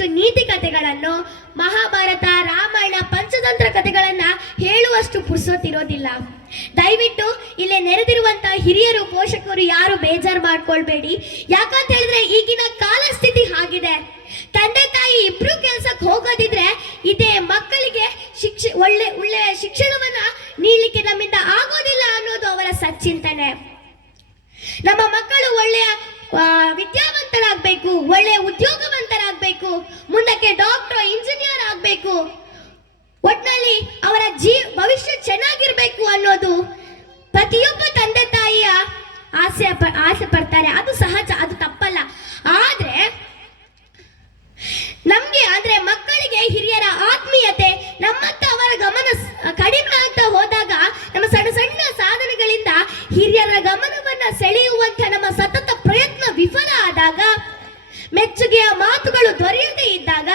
ಇಷ್ಟು ನೀತಿ ಕಥೆಗಳನ್ನು, ಮಹಾಭಾರತ, ರಾಮಾಯಣ, ಪಂಚತಂತ್ರ ಕಥೆಗಳನ್ನ ಹೇಳುವಷ್ಟು ಪುರ್ಸೊತ್ತಿರೋದಿಲ್ಲ. ದಯವಿಟ್ಟು ಇಲ್ಲೇ ನೆರೆದಿರುವಂತಹ ಹಿರಿಯರು, ಪೋಷಕರು ಯಾರು ಬೇಜಾರು ಮಾಡ್ಕೊಳ್ಬೇಡಿ. ಯಾಕಂತ ಹೇಳಿದ್ರೆ ಈಗಿನ ಕಾಲ ಸ್ಥಿತಿ ಹಾಗಿದೆ. ತಂದೆ ತಾಯಿ ಇಬ್ರು ಕೆಲ್ಸಕ್ಕೆ ಹೋಗೋದಿದ್ರೆ ಇದೇ ಮಕ್ಕಳಿಗೆ ಒಳ್ಳೆ ಶಿಕ್ಷಣವನ್ನ ನೀಡಲಿಕ್ಕೆ ನಮ್ಮಿಂದ ಆಗೋದಿಲ್ಲ ಅನ್ನೋದು ಅವರ ಸಚ್ಚಿಂತನೆ. ನಮ್ಮ ಮಕ್ಕಳು ಒಳ್ಳೆಯ ವಿದ್ಯಾವಂತರಾಗಬೇಕು, ಒಳ್ಳೆಯ ಉದ್ಯೋಗವಂತರಾಗಬೇಕು, ಮುಂದಕ್ಕೆ ಡಾಕ್ಟರ್, ಇಂಜಿನಿಯರ್ ಆಗಬೇಕು, ಒಟ್ಟಿನಲ್ಲಿ ಅವರ ಭವಿಷ್ಯ ಚೆನ್ನಾಗಿರ್ಬೇಕು ಅನ್ನೋದು ಪ್ರತಿಯೊಬ್ಬ ತಂದೆ ತಾಯಿಯ ಆಸೆ ಪಡ್ತಾರೆ. ಅದು ಸಹಜ, ಅದು ತಪ್ಪಲ್ಲ. ಆದ್ರೆ ಮಕ್ಕಳಿಗೆ ಹಿರಿಯರ ಆತ್ಮೀಯತೆ, ನಮ್ಮತ್ತ ಅವರ ಗಮನ ಕಡಿಮೆ ಆಗ್ತಾ ಹೋದಾಗ, ನಮ್ಮ ಸಣ್ಣ ಸಣ್ಣ ಸಾಧನೆಗಳಿಂದ ಹಿರಿಯರ ಗಮನವನ್ನ ಸೆಳೆಯುವಂತ ನಮ್ಮ ಸತತ ಪ್ರಯತ್ನ ವಿಫಲ ಆದಾಗ, ಮೆಚ್ಚುಗೆಯ ಮಾತುಗಳು ದೊರೆಯದೇ ಇದ್ದಾಗ,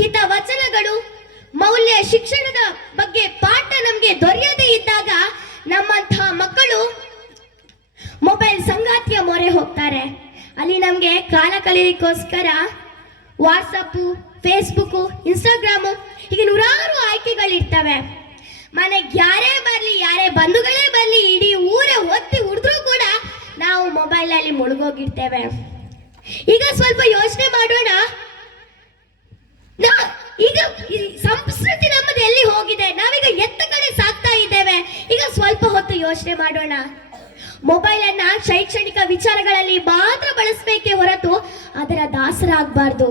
ಹಿತ ವಚನಗಳು, ಮೌಲ್ಯ ಶಿಕ್ಷಣದ ಬಗ್ಗೆ ಪಾಠ ನಮಗೆ ದೊರೆಯದೇ ಇದ್ದಾಗ, ನಮ್ಮಂತಹ ಮಕ್ಕಳು ಮೊಬೈಲ್ ಸಂಗಾತಿಯ ಮೊರೆ ಹೋಗ್ತಾರೆ. ಅಲ್ಲಿ ನಮಗೆ ಕಾಲ ಕಳೆಯಲಿಕ್ಕೋಸ್ಕರ ವಾಟ್ಸಪ್ಪು, ಫೇಸ್ಬುಕ್ಕು, ಇನ್ಸ್ಟಾಗ್ರಾಮು ಹೀಗೆ ನೂರಾರು ಆಯ್ಕೆಗಳಿರ್ತವೆ. ಮನೆಗೆ ಯಾರೇ ಬರಲಿ, ಯಾರೇ ಬಂಧುಗಳೇ ಬರಲಿ, ಇಡೀ ಊರೇ ಒತ್ತಿ ಉಳಿದ್ರೂ ಕೂಡ ನಾವು ಮೊಬೈಲಲ್ಲಿ ಮುಳುಗೋಗಿರ್ತೇವೆ. ಈಗ ಸ್ವಲ್ಪ ಯೋಚನೆ ಮಾಡೋಣ. ಈಗ ಸಂಸ್ಕೃತಿ ನಮ್ಮದು ಎಲ್ಲಿ ಹೋಗಿದೆ? ನಾವೀಗ ಎತ್ತ ಕಡೆ ಸಾಕ್ತಾ ಇದ್ದೇವೆ. ಈಗ ಸ್ವಲ್ಪ ಹೊತ್ತು ಯೋಚನೆ ಮಾಡೋಣ. ಮೊಬೈಲ್ ಅನ್ನ ಶೈಕ್ಷಣಿಕ ವಿಚಾರಗಳಲ್ಲಿ ಮಾತ್ರ ಬಳಸಬೇಕೇ ಹೊರತು ಅದರ ದಾಸರಾಗಬಾರ್ದು.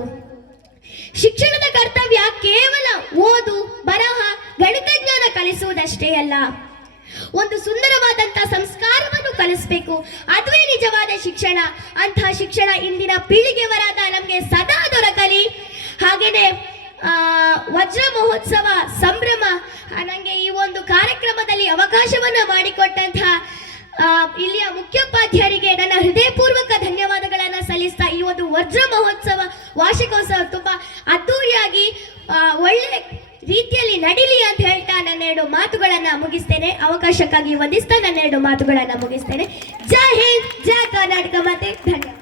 ಶಿಕ್ಷಣದ ಕರ್ತವ್ಯ ಕೇವಲ ಓದು, ಬರಹ, ಗಣಿತ ಜ್ಞಾನ ಕಲಿಸುವುದಷ್ಟೇ ಅಲ್ಲ, ಒಂದು ಸುಂದರವಾದಂತಹ ಸಂಸ್ಕಾರವನ್ನು ಕಲಿಸಬೇಕು. ಅದುವೇ ನಿಜವಾದ ಶಿಕ್ಷಣ. ಅಂತಹ ಶಿಕ್ಷಣ ಇಂದಿನ ಪೀಳಿಗೆವರಾದ ನಮಗೆ ಸದಾ ದೊರಕಲಿ. ಹಾಗೇನೆ ವಜ್ರ ಮಹೋತ್ಸವ ಸಂಭ್ರಮ, ನನಗೆ ಈ ಒಂದು ಕಾರ್ಯಕ್ರಮದಲ್ಲಿ ಅವಕಾಶವನ್ನ ಮಾಡಿಕೊಟ್ಟಂತಹ ಇಲ್ಲಿಯ ಮುಖ್ಯೋಪಾಧ್ಯಾಯರಿಗೆ ನನ್ನ ಹೃದಯಪೂರ್ವಕ ಧನ್ಯವಾದಗಳನ್ನ ಸಲ್ಲಿಸ್ತಾ, ಈ ಒಂದು ವಜ್ರ ಮಹೋತ್ಸವ ವಾರ್ಷಿಕೋತ್ಸವ ತುಂಬಾ ಅದ್ದೂರಿಯಾಗಿ ಒಳ್ಳೆ ರೀತಿಯಲ್ಲಿ ನಡೀಲಿ ಅಂತ ಹೇಳ್ತಾ ನನ್ನ ಎರಡು ಮಾತುಗಳನ್ನ ಮುಗಿಸ್ತೇನೆ. ಅವಕಾಶಕ್ಕಾಗಿ ವಂದಿಸ್ತಾ ನನ್ನ ಎರಡು ಮಾತುಗಳನ್ನ ಮುಗಿಸ್ತೇನೆ. ಜೈ ಹಿಂದ್, ಜೈ ಕರ್ನಾಟಕ ಮಾತೆ. ಧನ್ಯವಾದ.